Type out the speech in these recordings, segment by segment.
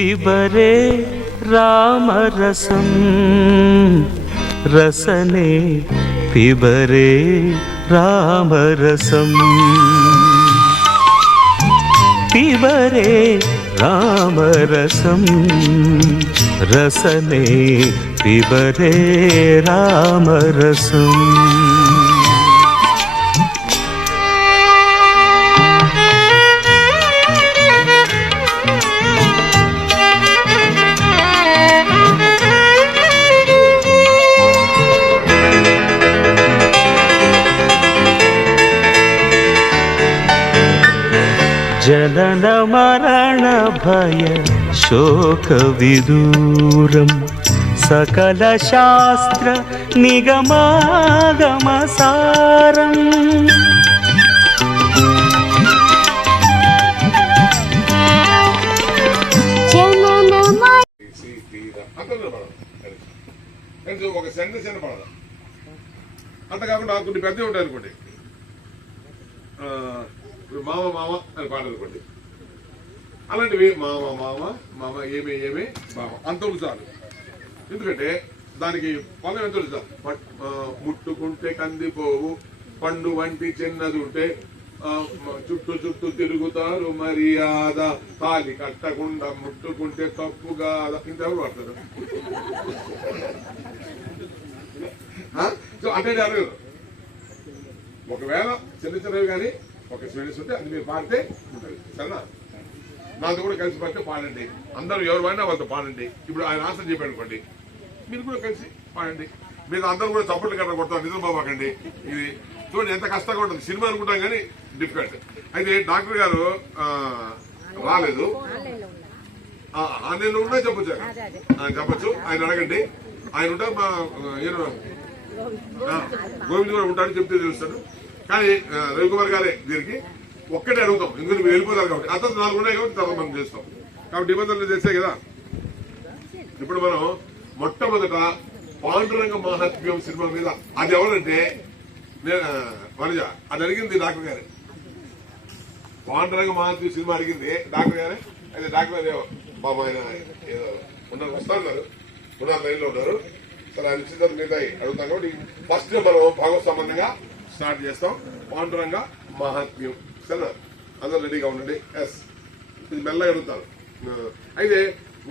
పిబరే రామరసం రసనే పిబరే రామరసం పిబరే రామరసం రసనే పిబరే రామరసం జనన మరణ భయ శోక విదూరం సకల శాస్త్ర నిగమాగమ సారం ఒక సెంటెన్స్ అయినా పడదా అంత కాకుండా కొన్ని పెద్దవి ఉంటాయి అనుకోండి. మామ మామ అని పాట అనుకోండి. అలాంటివి మామ మామ మామ ఏమే ఏమే మామ అంత చాలు. ఎందుకంటే దానికి పొలం ఎంత చాలు. ముట్టుకుంటే కందిపోవు పండు వంటి చిన్నది ఉంటే చుట్టూ చుట్టూ తిరుగుతారు మర్యాద తాలి కట్టకుండా ముట్టుకుంటే తప్పుగా ఇంతవరకు పడతారు. అంటే అడగదు. ఒకవేళ చిన్న చిన్నవి కానీ ఒక స్టూడెంట్స్ ఉంటే అది మీరు పాడితే ఉంటుంది. సరేనా? నాతో కూడా కలిసి పాడితే పాడండి. అందరూ ఎవరు పాడినా వాళ్ళతో పాడండి. ఇప్పుడు ఆయన ఆన్సర్ చెప్పాడు అనుకోండి, మీరు కూడా కలిసి పాడండి. మీరు అందరూ కూడా చప్పట్లు కట్ట కొడతారు. నిద్రపోకండి. ఇది చూడండి ఎంత కష్టంగా ఉంటుంది. సినిమా అనుకుంటాం కానీ డిఫికల్ట్. అయితే డాక్టర్ గారు రాలేదు, ఆన్లైన్లో ఉన్నా చెప్పచ్చు. చెప్పచ్చు. ఆయన అడగండి. ఆయన ఉంటారు. మా గోవింద్ కూడా ఉంటాడు, చెప్తే తెలుస్తాడు. కానీ రవికుమార్ గారే దీనికి ఒక్కటే అడుగుతాం. ఎందుకంటే మీరు వెళ్ళిపోతారు కాబట్టి. అతను 4 ఉన్నాయి కాబట్టి తర్వాత మనం చేస్తాం. కాబట్టి నిబంధనలు చేస్తే కదా. ఇప్పుడు మనం మొట్టమొదట పాండురంగ మహాత్మ్యం సినిమా మీద అది ఎవరంటే వనజ అది అడిగింది డాక్టర్ గారే. పాండురంగ మహాత్మ్యం సినిమా అడిగింది డాక్టర్ గారే. అయితే డాక్టర్ గారు బాబు ఆయన ఏదో ఉన్నారు, వస్తున్నారు, ఉన్నారు, లైన్లో ఉన్నారు. సరే ఆయన ఇచ్చిన మీద అడుగుతాం కాబట్టి ఫస్ట్ మనం భాగవత సంబంధంగా స్టార్ట్ చేస్తాం. పాండురంగ మహాత్మ్యం. సరేనా? అందరూ రెడీగా ఉండండి. ఎస్, ఇది మెల్లగా అడుగుతారు. అయితే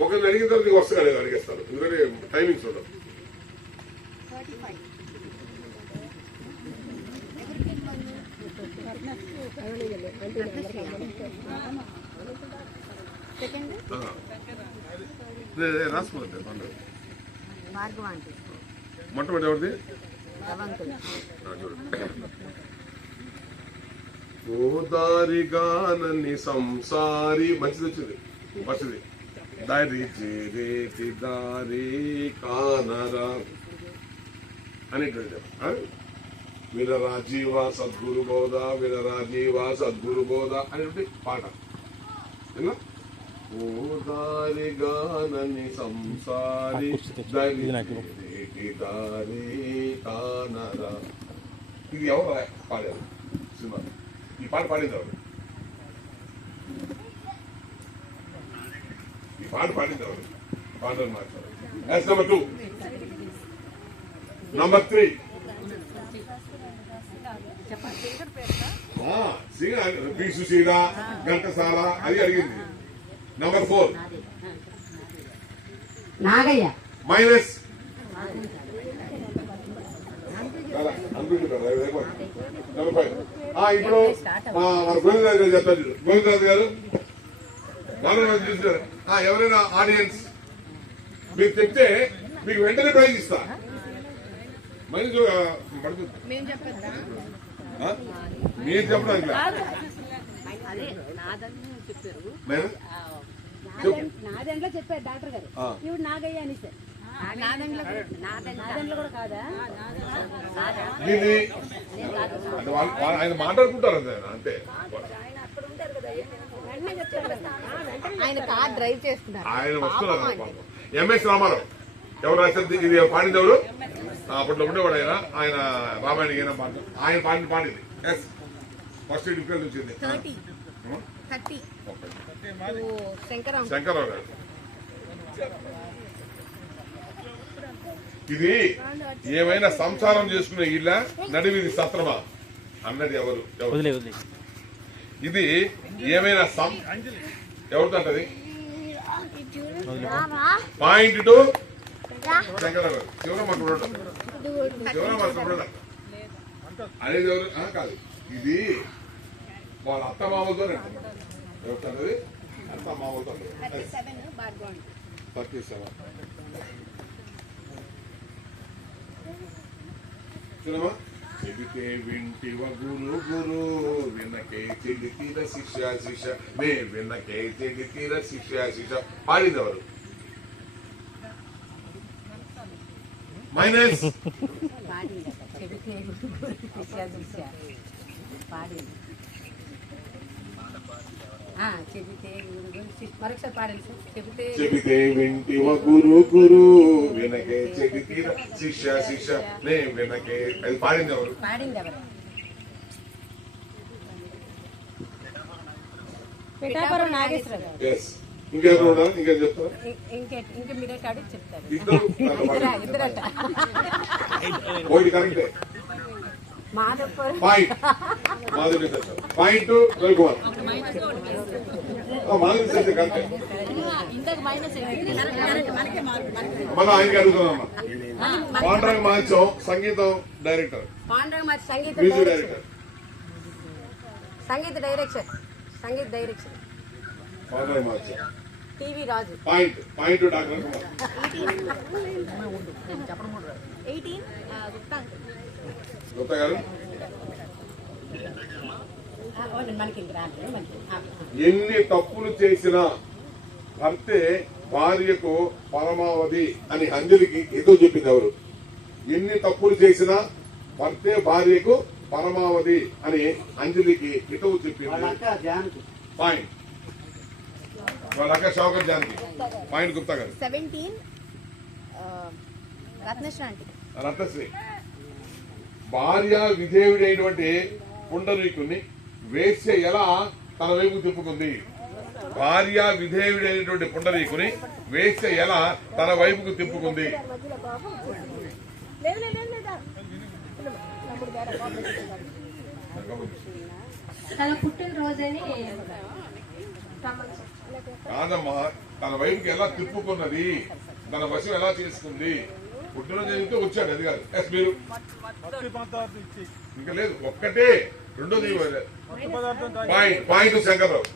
ఒకరిని అడిగిన తర్వాత వస్తాడు అడిగేస్తారు. ఎందుకంటే టైమింగ్స్ ఉండవు. రాసుకోండి. మొట్టమొదటి ఎవరిది? గోదారిగానని సంసారి మంచిది వచ్చింది. మంచిది. దారి చేరేటి దారి కానరా అనేటువంటి వినరాజీవ సద్గురు బోధ వినరాజీవ సద్గురు బోధ అనేటువంటి పాట. గోదారిగానని సంసారి దారి దారి కానరా. ఇది ఎవరు పాడారు సినిమా? ఈ పాట పాడింది ఎవరు? ఈ పాట పాడింది ఎవరు? పాటలు మాట్లాడారు. Number 2. Number 3 P Susheela Ghantasala అది అడిగింది. Number 4 Nagayya minus number 5. ఇప్పుడు మన గోవిందరాజు గారు చెప్తారు. గోవిందరాజు గారు చూసారు. ఎవరైనా ఆడియన్స్ మీరు చెప్తే మీకు వెంటనే ప్రైజ్ ఇస్తా. మంచి మీరు చెప్పడానికి చెప్పారు డాక్టర్ గారు. ఇప్పుడు నాగయ్య అని సార్. ఆయన మాట్లాడుకుంటారు అంతే. ఆయన వస్తున్నారు. ఎంఎస్ రామారావు ఎవరు రాసింది? ఇది పాడింది ఎవరు? అప్పట్లో ఉండేవాడు ఆయన. ఆయన రామాయణ ఆయన పాడింది. ఎస్, ఫస్ట్ డిఫరెన్స్ వచ్చింది. శంకరరావు గారు ఇది ఏమైనా సంసారం చేసుకునే ఇళ్ళ నడివిది సత్రమా అన్నది ఎవరు? ఇది ఏమైనా ఎవరితో అంటది? పాయింట్ టు అనేది ఎవరు? కాదు, ఇది వాళ్ళ అత్త మామలతో ఎవరితో అంటది? అత్త మామలతో 37 చూడమా. చెబితే వింటివ గురు గురు వినకే చెడితీర శిష్య శిష్య నే వినకే చెడితీర శిష్య శిష్య పాడింది ఎవరు? మైనస్ చెబితే వింటివ గురు గురు వినకే చెడితీర శిష్య శిష్య నే వినకే అది పాడింది ఎవరు? పిఠాపురం నాగేశ్వరరావు. ఇంకెవరు ఉన్నారు? ఇంకేం చెప్తారు? ఒకటి కరెక్టే. పాయింట్ మాధురి పాయింట్ రవికుమార్ మాధురి కరెక్టే. మనం ఆయనకి అడుగుతున్నామా? పాండ్రంగ మహత్యం సంగీతం డైరెక్టర్, మ్యూజిక్ డైరెక్టర్, సంగీత direction Pandranga Mahatyam TV Raju. Point doctor Kumar. 18 Gupta garu ఎన్ని తప్పులు చేసినా భర్తే భార్యకు పరమావధి అని అంజలికి ఏదో చెప్పింది ఎవరు? ఎన్ని తప్పులు చేసినా భర్తే భార్యకు పరమావధి అని అంజలికి హితవు చెప్పింది. పాయింట్ వాళ్ళ అక్క షౌకత్ జానకి. పాయింట్ గుప్తా గారు. 17 రత్నశ్రీ భార్య విధేయుడైనటువంటి పుండరీకుని వేశ్య ఎలా తన వైపు తిప్పుకుంది? భార్య విధేయుడైనటువంటి పుండరీకుని వేశ్య ఎలా తన వైపుకు తిప్పుకుంది? తన పుట్టినరోజని కాదమ్మా, తన వైపుకి ఎలా తిప్పుకున్నది, తన వశం ఎలా చేసుకుంది? పుట్టినరోజు అయితే వచ్చాడు, అది కాదు. మీరు ఇంకా లేదు, ఒక్కటే. రెండోది పాయింట్ శంకర్రావు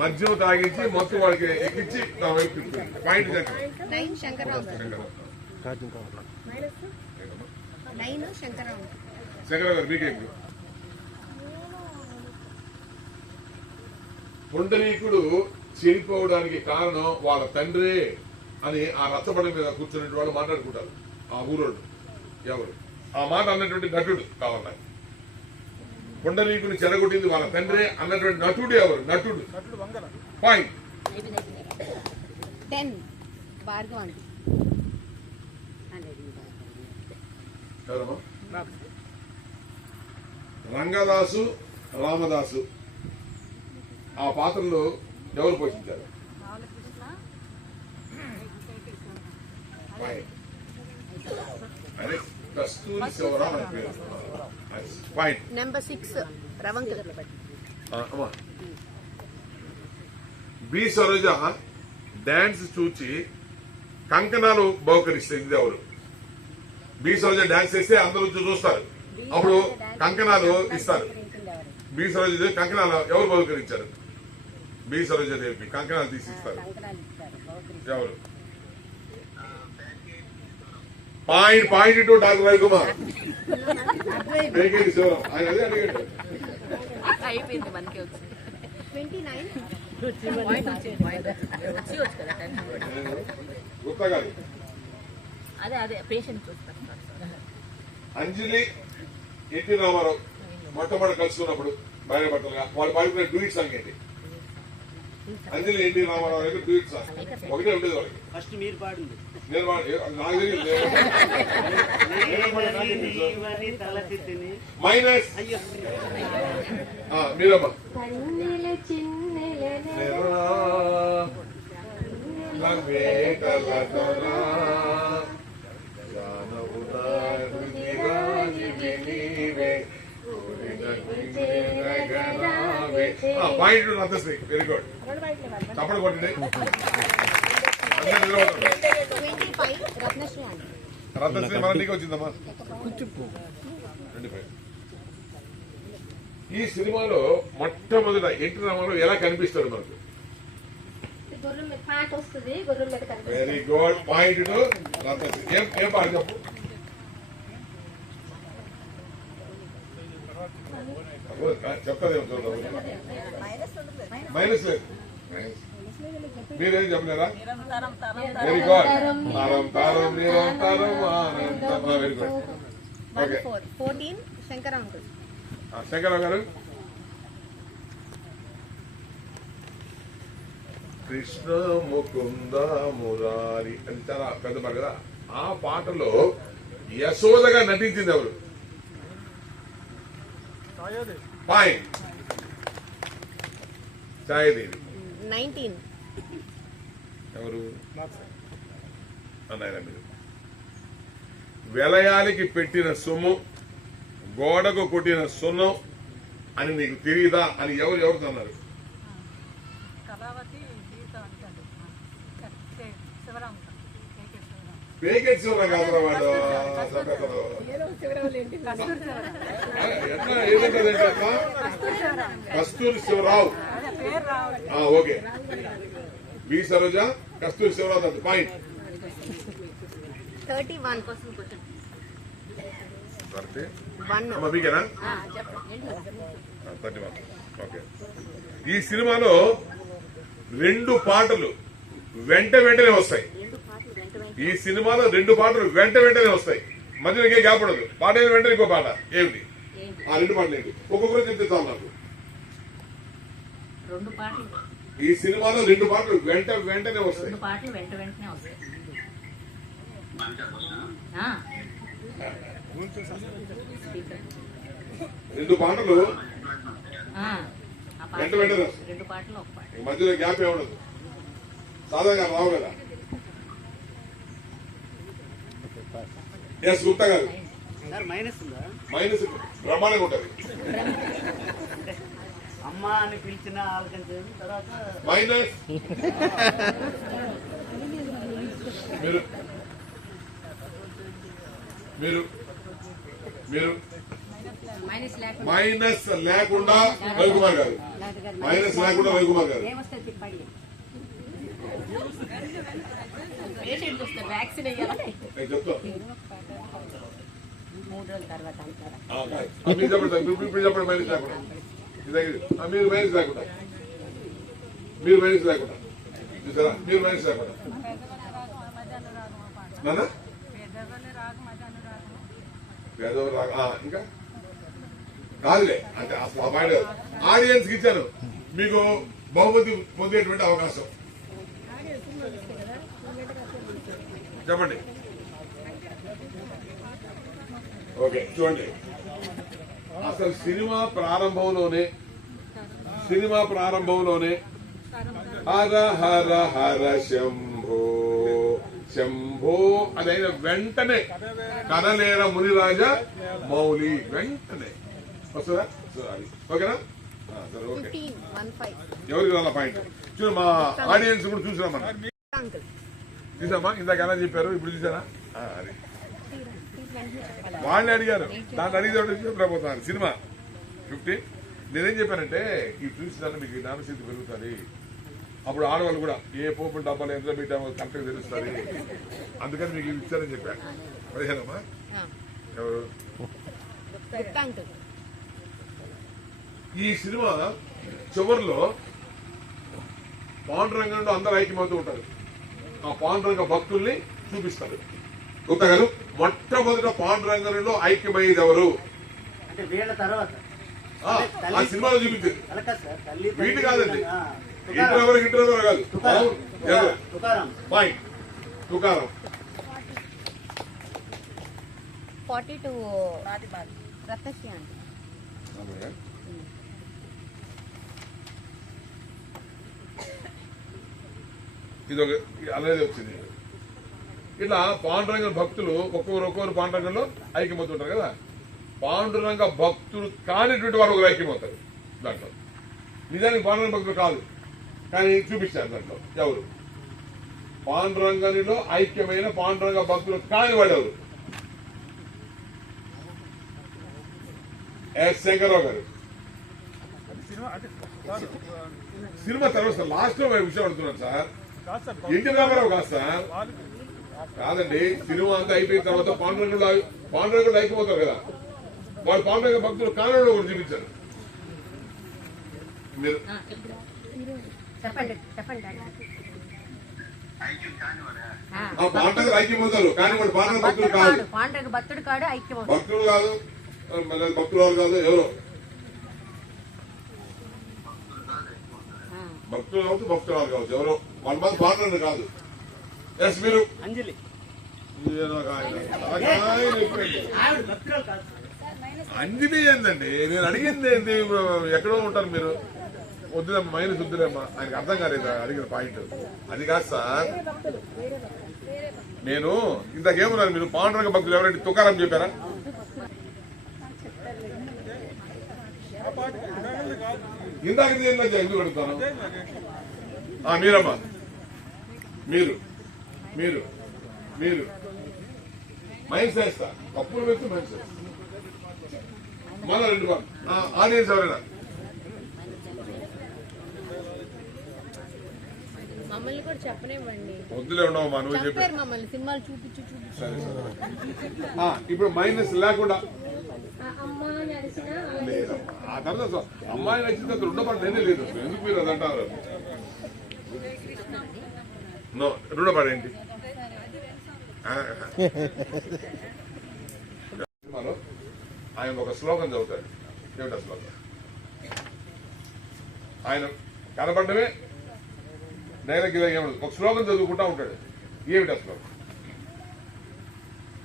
మద్యం తాగించి మొత్తం వాడికి ఎక్కించి తన వైపు తిప్పుకుంది. పాయింట్ శంకర్రావు. శంకర్రావు గారు మీకే. పుండరీకుడు చెడిపోవడానికి కారణం వాళ్ళ తండ్రే అని ఆ రచ్చబండ మీద కూర్చునే వాళ్ళు మాట్లాడుకుంటారు. ఆ ఊరోళ్ళు ఎవరు ఆ మాట అన్నటువంటి నటుడు కావాలి. పుండరీకుని చెడగొట్టింది వాళ్ళ తండ్రే అన్నటువంటి నటుడు ఎవరు? నటుడు. పాయింట్. రంగదాసు రామదాసు ఆ పాత్రలో ఎవరు పోషించారు? అదే కస్తూరి శివరాం అని పేరు. పాయింట్ నెంబర్ 6 రవంకల్. బి సరోజ డాన్స్ చూచి కంకణాలు బహుకరిస్తుంది ఎవరు? బి సరోజ డాన్స్ చేస్తే అందరూ చూస్తారు, అప్పుడు కంకణాలు ఇస్తారు. బి సరోజ కంకణాలు ఎవరు బహుకరించారు? బి సరోజ దేవికి కంకణాలు తీసిస్తారు ఎవరు? Point to doctor Ravikumar. Sivaram ఆయన అదే అడిగాడు. గుప్తా గారు. అంజలి ఎన్టీ రామారావు మొట్టమొదటి కలుసుకున్నప్పుడు భార్య భర్తలుగా వాళ్ళు పాడుకునే డ్యూయిట్ సాంగ్ ఏంటి? అంజలి ఎన్టీ రామారావు అనేది డ్యూయిట్ సాంగ్ ఒకటే ఉండేది వాళ్ళకి. ఫస్ట్ మీరు పాడింది నేను నాకు తెలియదు. మైనస్ మీరమ్మా. మేటల దొరా జానవుడా హృదిరాజివి నీవే పాయింట్ రథశ్రీ వెరీ గుడ్ చప్పడు కొట్టండి రత్నశ్రీ మన నీకు వచ్చిందమ్మా 25. ఈ సినిమాలో మొట్టమొదట ఎన్టీ రామారావు ఎలా కనిపిస్తాడు మనకు? Very good point Ratnasri. ఏం పాట చెప్పు? చెప్తాదేమో చూద్దాం. మైనస్ లేదు. మీరేం చెప్పలేరా? Very good. తారం తారం నిరంతరం ఆనందం. Very good. Okay. 14 Shankar Rao Shankar Rao గారు. కృష్ణ ముకుంద మురారి అది చాలా పెద్ద పాట కదా. ఆ పాటలో యశోదగా నటించింది ఎవరు? పాయింట్. ఛాయాదేవి. 19 ఎవరు అన్నారా మీరు? వెలయాలికి పెట్టిన సొమ్ము గోడకు కొట్టిన సున్నం అని నీకు తెలియదా అని ఎవరు అన్నారు? పేకెట్ శివరాం కాదురా వాడు. కస్తూరి శివరావు. ఓకే. బి సరోజ కస్తూరి శివరావు. పాయింట్. 31. ఓకే. ఈ సినిమాలో 2 పాటలు వెంటనే వస్తాయి. ఈ సినిమాలో 2 పాటలు వెంటనే వస్తాయి. మధ్యలో ఇంకే గ్యాప్ ఉండదు. పాట అయిన వెంటనే ఇంకో పాట. ఏమిటి ఆ 2 పాటలు? ఏంటి? ఒక్కొక్కరు చెప్తే చాలు నాకు. ఈ సినిమాలో 2 పాటలు వెంటనే వస్తాయి. 2 పాటలు వెంటనే వస్తాయి. మధ్యలో గ్యాప్ ఏముండదు. సాధారణంగా రావు కదా. ఎస్ గుప్తా గారు. మైనస్ బ్రహ్మాండంగా ఉంటది. అమ్మ అని పిలిచిన ఆలకించండి. తర్వాత మైనస్ మీరు మీరు మీరు మైనస్ లేకుండా రవికుమార్ గారు. మైనస్ లేకుండా రవికుమార్ గారు. చెప్తా మీరు చెప్పండి. ఇప్పుడు చెప్పండి. మైనస్ లేకుండా మీరు మైనస్ లేకుండా చూసారా? మీరు మైనస్ లేకుండా నాన్న పేదవారు రాగా ఇంకా కాదులే. అంటే అసలు ఆ మాట ఆడియన్స్ కి ఇచ్చాను. మీకు బహుమతి పొందేటువంటి అవకాశం. చెప్పండి. ఓకే చూడండి. అసలు సినిమా ప్రారంభంలోనే హర హర హర శంభో శంభో అదైన వెంటనే కనలేర మునిరాజా మౌలి వెంటనే వస్తుందా? అది ఓకేనా? సరే ఓకే. ఎవరికి రాలా పాయింట్? చూడు మా ఆడియన్స్ కూడా చూసామన్నా. చూసామా? ఇందాక ఎలా చెప్పారు, ఇప్పుడు చూసారా? అది వాళ్ళని అడిగారు. దాన్ని అడిగితే చెప్పలేకపోతున్నారు. సినిమా 15 నేనేం చెప్పానంటే ఈ చూసిదాన్ని మీకు జ్ఞానశక్తి పెరుగుతుంది. అప్పుడు ఆడవాళ్ళు కూడా ఏ పోపుల డబ్బాలు ఎంత పెట్టామో కరెక్ట్గా తెలుస్తుంది. అందుకని మీకు ఇచ్చారని చెప్పాను. 15 అమ్మా. ఎవరు? ఈ సినిమా చివరిలో పాండురంగంలో అందరూ ఐక్యమవుతూ ఉంటారు. ఆ పాండురంగ భక్తుల్ని చూపిస్తారు. గుప్తా గారు, మొట్టమొదట పాండురంగంలో ఐక్యమయ్యేది ఎవరు? అంటే వీళ్ళ తర్వాత ఆ సినిమాలో చూపించింది. వీటి కాదండి. ఇంటర్వెవరు కాదు. పాయింట్. తుకారం 42 రత్నశ్రీ అండి. ఇది ఒక అనేది వచ్చింది. ఇట్లా పాండురంగ భక్తులు ఒక్కొక్కరు పాండురంగంలో ఐక్యమవుతుంటారు కదా. పాండురంగ భక్తులు కానిటువంటి వారు ఒకరు ఐక్యమవుతారు దాంట్లో. నిజానికి పాండురంగ భక్తులు కాదు కానీ చూపించారు దాంట్లో. ఎవరు పాండురంగనిలో ఐక్యమైన పాండురంగ భక్తులు కాని వాడు ఎవరు? ఎస్ శంకర్రావు గారు. సినిమా తర్వాత లాస్ట్ లో విషయం అడుగుతున్నాను సార్. ఎన్టీ రామారావు కాదు సార్, కాదండి. సినిమా అంతా అయిపోయిన తర్వాత పాండురంగుడు అయిపోతారు కదా, వాళ్ళు పాండురంగ భక్తులు కానుడు ఒకటి చూపించారు. మీరు చెప్పండి పాండురంగ ఐక్యమవుతారు కానీ వాడు పాండురంగ భక్తులు కాదు. పాండురంగ భక్తుడు కాడు ఐక్యం భక్తులు కాదు, మళ్ళీ భక్తులు వారు కాదు. ఎవరు భక్తులు కావచ్చు, భక్తులు వారు కావచ్చు. ఎవరో వాళ్ళ మంది పాండురంగ కాదు. ఎస్ మీరు అంజలి అంజలి ఏందండి? నేను అడిగింది ఏంది? ఎక్కడో ఉంటారు మీరు. వద్దులేమ్మా, మైనస్ వద్దులేమ్మా. ఆయనకి అర్థం కాలేదు అడిగిన పాయింట్. అది కాదు సార్. నేను ఇంతకేమన్నారు మీరు? పాండురంగ భక్తులు ఎవరంటే తుకారం చెప్పారా? ఇందాక ఎందుకు అడుగుతాను? మీరమ్మా, మీరు మీరు మీరు మైండ్ చేస్తా అప్పులు పెట్టి మైండ్ చేస్తా. మళ్ళా 2 బాల్ ఆడియన్స్ ఎవరైనా మమ్మల్ని కూడా చెప్పనివ్వండి. వద్దులే ఉండవమ్మా, నువ్వు చెప్పారు మమ్మల్ని సినిమాలు చూపించు. సరే సరే. ఇప్పుడు మైనస్ లేకుండా ఆ తర్వాత అమ్మాయి నచ్చిన తర్వాత రుణపడి నేనే లేదు. ఎందుకు మీరు అది అంటారు? రుణపడి ఏంటి? సినిమాలో ఆయన ఒక శ్లోకం చదువుతాడు. ఏమిటా శ్లోకం? ఆయన కనపడమే డైరెక్ట్ ఏమన్నా ఒక శ్లోకం చదువుకుంటా ఉంటాడు. ఏమిటా శ్లోకం?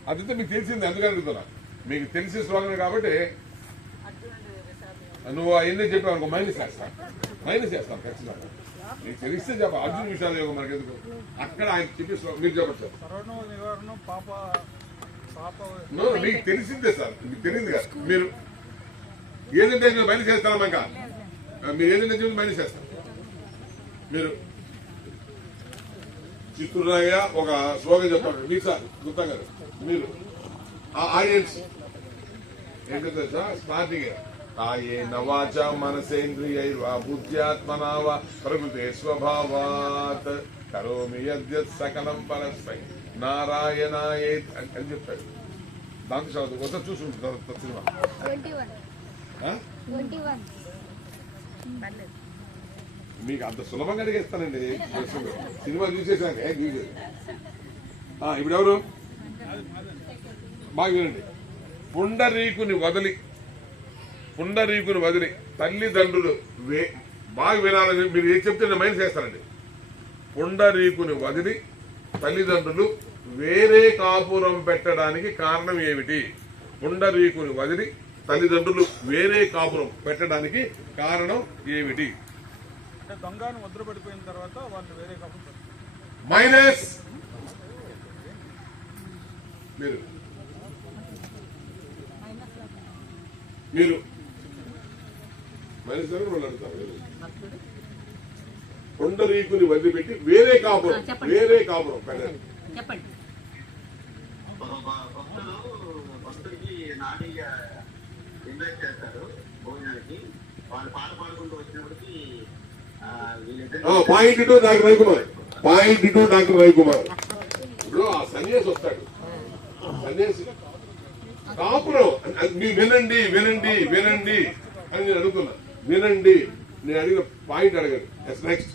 అదితో మీకు తెలిసింది, అందుకని అడుగుతున్నా. మీకు తెలిసే శ్లోకమే కాబట్టి నువ్వు అవన్నీ చెప్పావు అనుకో మైనస్ చేస్తాను ఖచ్చితంగా. నీకు తెలిస్తే చెప్ప. అర్జున విషయాలు యోగం మనకి ఎందుకు? అక్కడ ఆయన చెప్పే శ్లోకం మీరు చెప్పచ్చు. మీకు తెలిసిందే సార్, మీకు తెలియదు కదా. మీరు ఏదంటే నేను మైనస్ చేస్తాను. ఇంకా మీరు ఏదంటే చెప్పి మైనస్ చేస్తాను. మీరు చిత్తూరురాయ ఒక శ్లోకం చెప్పండి. మీరు సార్ గుప్తా గారు, మీరు ఆడియన్స్ ఏంటంటే సార్ స్టార్టింగ్ కాయేన వాచా మనసేంద్రియైర్వా బుద్ధ్యాత్మనా వా ప్రకృతే స్వభావాత్ కరోమి యద్యత్ సకలం పరస్మై నారాయణాయేత్ అని చెప్తాడు. దాంతో చదువు ఒకసారి చూసుకుంటారు సినిమా. 21 మీకు అంత సులభంగా అడిగేస్తానండి. సినిమా చూసేసాక ఇప్పుడు ఎవరు బాగా వినండి. పుండరీకుని వదిలి తల్లిదండ్రులు బాగా వినాలని మీరు ఏం చెప్తే నేను మైండ్ చేస్తానండి. పుండరీకుని వదిలి తల్లిదండ్రులు వేరే కాపురం పెట్టడానికి కారణం ఏమిటి? పుండరీకుని వదిలి తల్లిదండ్రులు వేరే కాపురం పెట్టడానికి కారణం ఏమిటి? దొంగను ముద్రపడిపోయిన తర్వాత వాళ్ళు వేరే కాపురం. మైనస్ మీరు మైనస్ వాళ్ళు అడుగుతారు. పుండరీకుని వదిలిపెట్టి వేరే కాపురం పెట్టండి. చెప్పండి. భక్తుడికి నాడీగా ఇన్వైట్ చేస్తారు భోజనానికి. వాళ్ళు పాట పాడుకుంటూ వచ్చినప్పటికి పాయింట్ 2 డాక్టర్ రవికుమార్. ఇప్పుడు ఆ సన్యాసి వస్తాడు. సన్యాసి కాపురం వినండి అని నేను అడుగుతున్నా. వినండి, నేను అడిగిన పాయింట్ అడగండి. నెక్స్ట్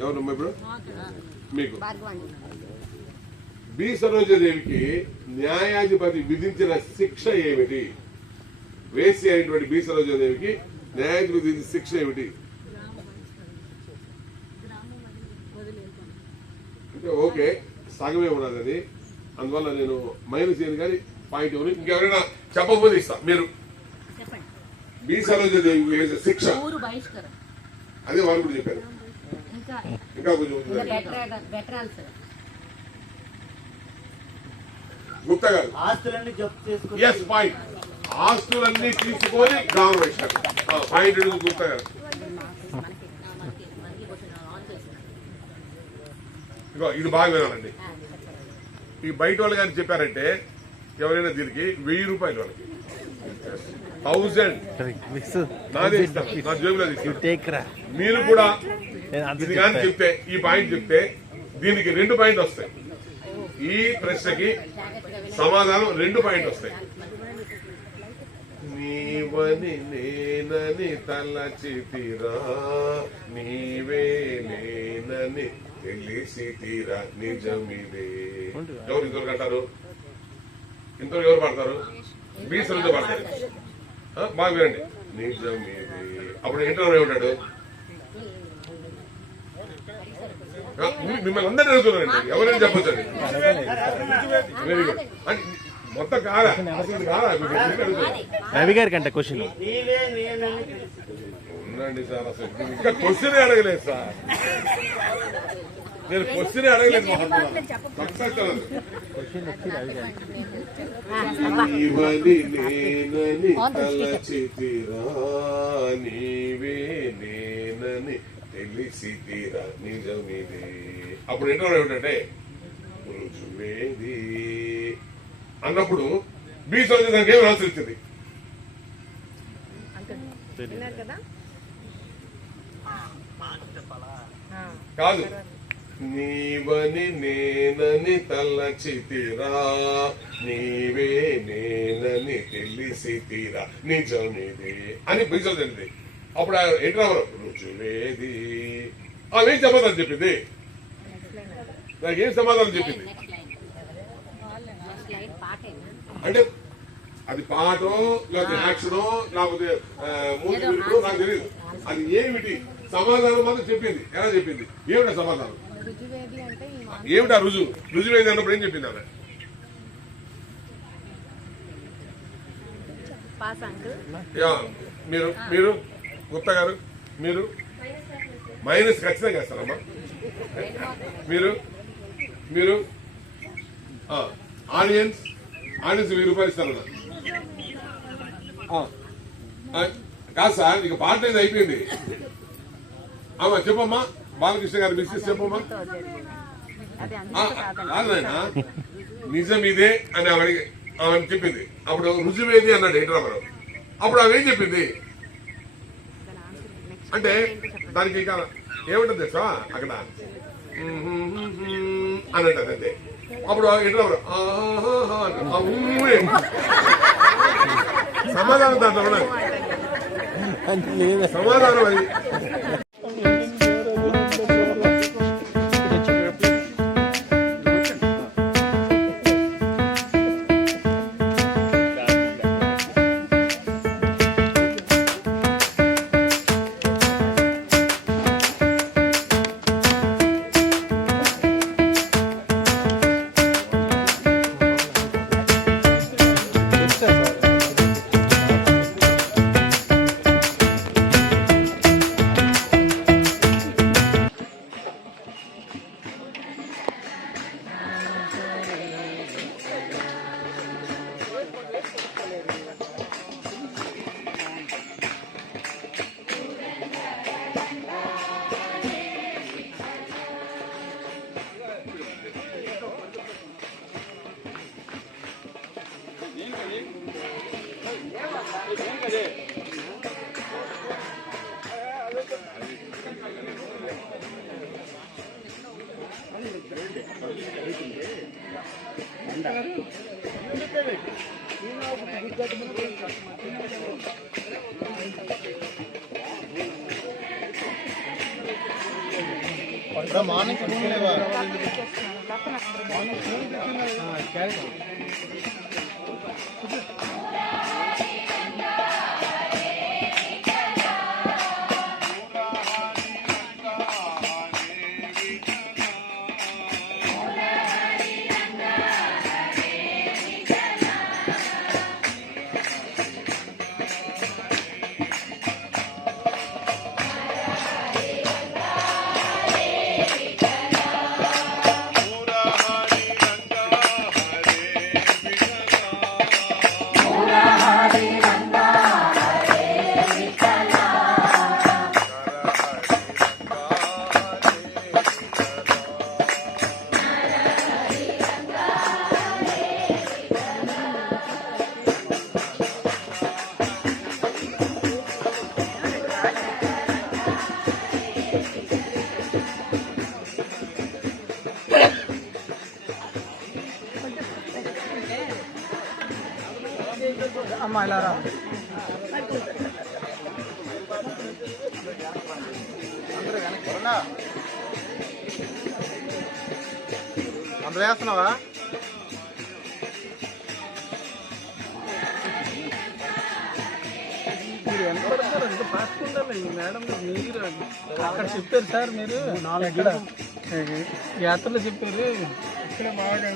ఎవరు ఇప్పుడు మీకు బి సరోజదేవికి న్యాయాధిపతి విధించిన శిక్ష ఏమిటి? వేసి అయినటువంటి బి సరోజదేవికి న్యాయాధిపతి విధించిన శిక్ష ఏమిటి? అంటే ఓకే సగమే ఉన్నది అది, అందువల్ల నేను మైనస్ చేయను. కానీ పాయింట్ ఎవరు ఇంకెవరైనా చెప్పకపోతే ఇస్తా. మీరు బి సరోజదేవికి వేసే శిక్ష అదే వాళ్ళు కూడా చెప్పారు. ఇంకా ఇంకా కొంచెం ఉంది. Better answer. గుప్తా గారు ఆస్తులన్నీ జప్తు చేసుకుని ఎస్ పాయింట్. ఆస్తులన్నీ తీసుకొని గ్రామ వేశారు. పాయింట్ గుప్తా గారు. ఇగో ఇది బాగా వినాలండి. ఈ బయట వాళ్ళు కానీ చెప్పారంటే ఎవరైనా దీనికి 1000 రూపాయలు వాళ్ళకి 1000 నాదే ఇస్తాను, నా జేబులో ఇస్తాను. మీరు కూడా ఇది కానీ చెప్తే, ఈ పాయింట్ చెప్తే దీనికి 2 పాయింట్ వస్తాయి. ఈ ప్రశ్నకి సమాధానం 2 పాయింట్ వస్తాయి. నీవని నేనని తలచితిరా, నీవే నేనని తెలిసి తీరా, నిజమిదే. ఎవరు ఇంతవరకు అంటారు? ఇంతవరకు ఎవరు పడతారు? బీసలుతో పడతారు. బాగా వినండి. నిజమిదే. అప్పుడు ఇంటర్వ్యూ ఏమంటాడు? మిమ్మల్ని అందరినీ అడుగుతున్నారండి, ఎవరైనా చెప్పొచ్చండి. Very good. అంటే మొత్తం కాదా? అసలు కాదా? రవి గారి కంటే క్వశ్చన్ నీవే నేనని తెలిసి ఉండండి సార్. అసలు ఇంకా క్వశ్చన్ అడగలేదు సార్. నేను క్వశ్చన్ అడగలేదు. నీవని నేనని తలచితిరా, నీవే నేనని తెలిసి తీరా, నిజమిదే. అప్పుడు ఇంటర్వ్యూ ఏమిటంటే రుజువేది అన్నప్పుడు బీసీ దానికి ఏమి ఆన్సర్ ఇచ్చింది? కాదు. నీవని నేనని తలచితిరా, నీవే నేనని తెలిసి తీరా, నిజమిదే అని బీసీ తెలిసింది. అప్పుడు ఎట్లా రుజువేది ఆమెం సమాధానం చెప్పింది? నాకేం సమాధానం చెప్పింది? అంటే అది పాటో లేకపోతే యాక్షనో లేకపోతే మూవీ నాకు తెలియదు. అది ఏమిటి సమాధానం మాత్రం చెప్పింది. ఎలా చెప్పింది? ఏమిటా సమాధానం? ఏమిటా రుజువు? రుజువేది అన్నప్పుడు ఏం చెప్పింది ఆమె? మీరు మీరు గుప్తా గారు మీరు మైనస్ ఖచ్చితంగా వేస్తారమ్మా. మీరు మీరు ఆడియన్స్ 1000 రూపాయలు ఇస్తారన్నా. కాదు సార్, ఇక పాట అనేది అయిపోయింది. అమ్మా చెప్పమ్మా, బాలకృష్ణ గారి మిస్సెస్ చెప్పమ్మా. కాదైనా నిజం ఇదే అని ఆమె చెప్పింది. అప్పుడు రుజువేది అన్నాడు ఏంటరామారావు. అప్పుడు ఆమె ఏం చెప్పింది అంటే దానికి ఇక ఏముంటుంది తెలుసా అక్కడ అని అంటది అంతే. అప్పుడు ఏంటరామారావు సమాధానం దాంట్లో ఉన్నది. సమాధానం అది మార్నింగ్ అమ్మ ఇలా రా. అందరూ వేస్తున్నావా? మీరు ఎంత పడతారు? ఎంత ఫాస్ట్ ఉండాలి మేడం. మీరు అక్కడ చెప్పారు సార్, మీరు 4 యాత్రలో చెప్పారు. ఇక్కడ బాగా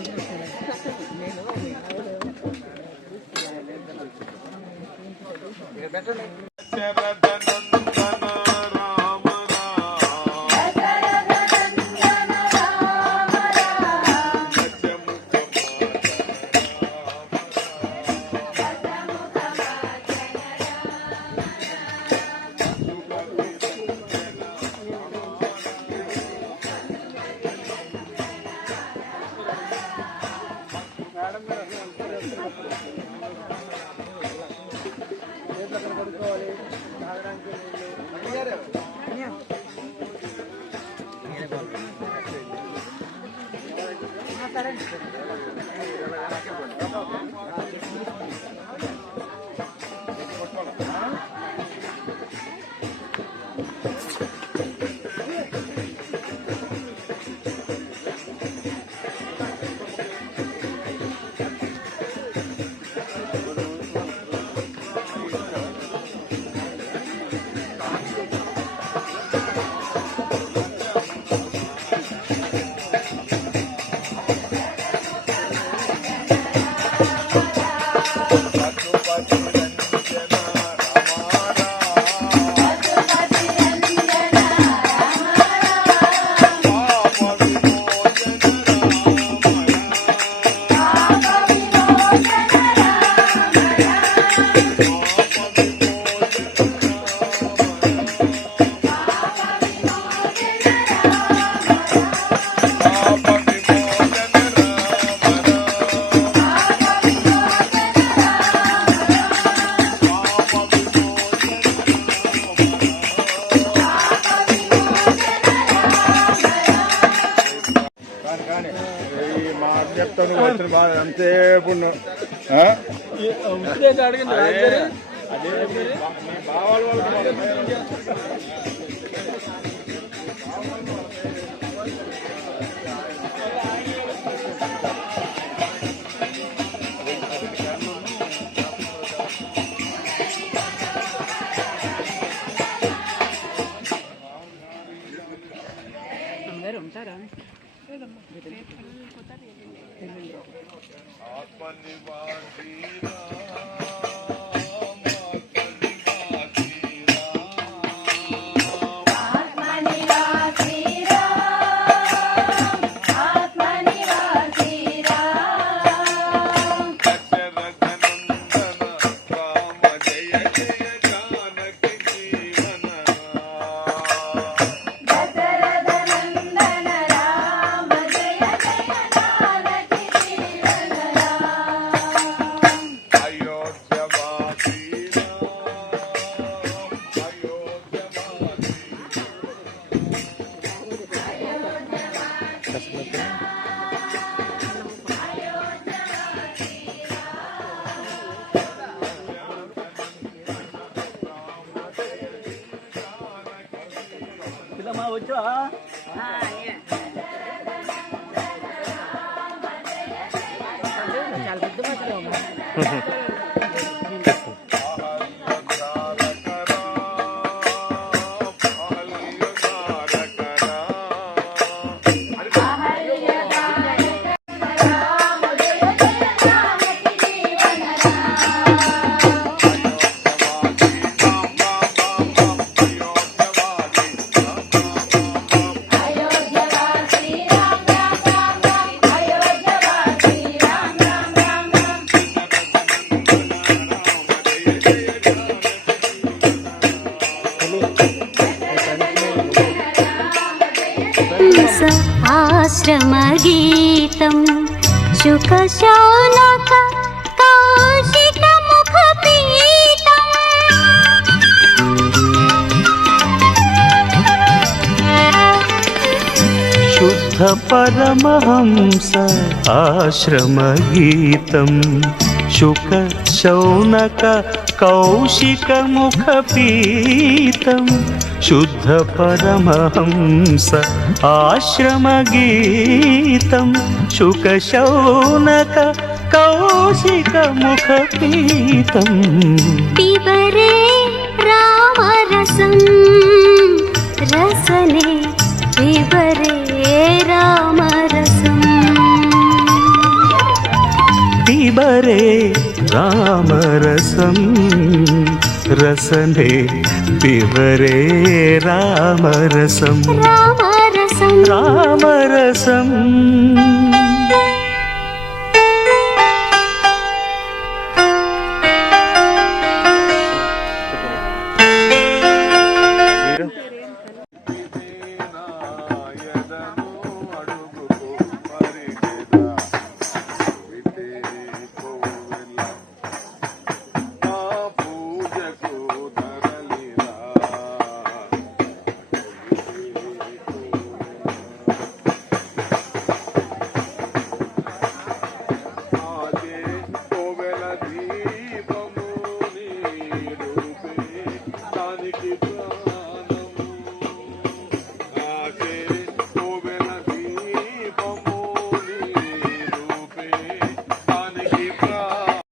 చెప్తాను. వచ్చిన బాగా అంతసేపు అడిగింది. అదే బావాల ఉంటారా? వచ్చా చాలా పెద్ద మధ్యలో आश्रमगीतं शुकशौनक कौशिकमुखपीठम् शुद्ध शुद्ध परमहंस आश्रमगीतं शुक शौनक कौशिक मुखपीतं शुद्ध परमहंस आश्रमगीतं शुक शौनक कौशिक मुखपीतं पिबरे रामरसं रसने पिबरे रामरसं पिबरे रामरसं रसने पिबरे रामरसं रामरसं रामरसं